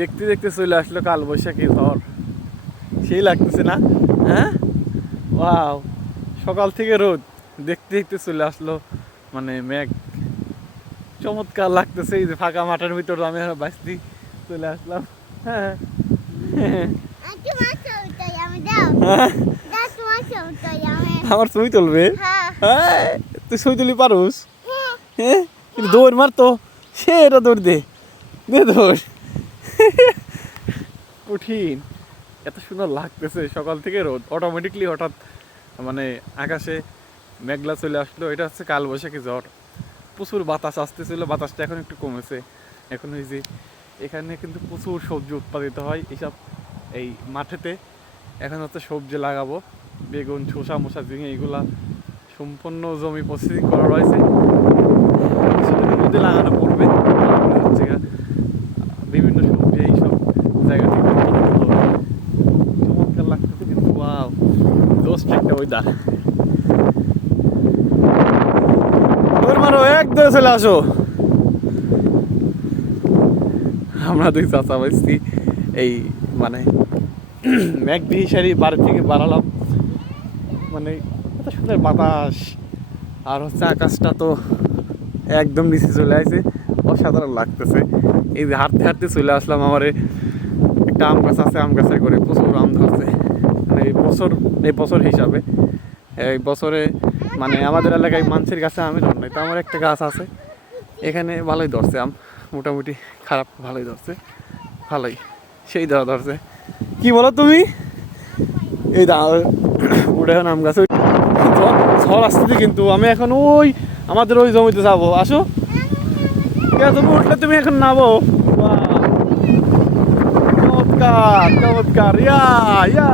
দেখতে দেখতে চলে আসলো কালবৈশাখী ঝড়, সেই লাগতেছে না? হ্যাঁ, ওয়াও, সকাল থেকে রোদ, দেখতে দেখতে চলে আসলো মানে মেঘ, চমৎকার লাগতেছে। এই যে ফাঁকা মাঠের ভিতর আমি বাঁচতি চলে আসলাম। হ্যাঁ আমার ছবি তুলবে? হ্যাঁ, তুই ছবি তুলি পারুস? হ্যাঁ, কিন্তু দৌড় মার তো, সে এটা দৌড় দে, দে দৌড়। কঠিন, এত সুন্দর লাগতেছে সকাল থেকে রোদ, অটোমেটিকলি হঠাৎ মানে আকাশে মেঘলা চলে আসলো। এটা হচ্ছে কালবৈশাখী ঝড়। প্রচুর বাতাস আসতেছিল, বাতাসটা এখন একটু কমেছে। এখন ওই যে এখানে কিন্তু প্রচুর সবজি উৎপাদিত হয় এইসব এই মাঠেতে। এখন হচ্ছে সবজি লাগাবো, বেগুন, শসা মশা, ঝিঙে, এগুলা সম্পূর্ণ জমি প্রসেসিং করা রয়েছে, কিছুদিনের মধ্যে লাগানো পড়বে। হচ্ছে বিভিন্ন সবজি এইসব জায়গা থেকে চমৎকার লাগতেছে কিন্তু। ওয়াও, দোস্ত একটা ওয়েদার। মারো, এক ধরে চলে আসো। আমরা দুই চাচা বসছি এই মানে মেঘ বিহিসারি বাড়ি থেকে বাড়ালাম, মানে এত সুন্দর বাতাস, আর হচ্ছে আকাশটা তো একদম নিচে চলে আসছে, অসাধারণ লাগতেছে। এই যে হাঁটতে হাঁটতে চলে আসলাম, আমার একটা আম গাছ আছে, আম গাছে করে প্রচুর আম ধরছে। মানে এই বছর হিসাবে এই বছরে মানে আমাদের এলাকায় মানুষের গাছে আমের ধর নাই, তো আমার একটা গাছ আছে এখানে, ভালোই ধরছে আম, মোটামুটি খারাপ ভালোই ধরছে, ভালোই সেই ধরছে। কি বলো তুমি? এই উঠে আম গাছে ঝড় আসতেছে, কিন্তু আমি এখন ওই আমাদের ওই জমিতে যাবো। আসো, তুমি উঠলে তুমি এখন নামো। চমৎকার চমৎকার, ইয়া ইয়া।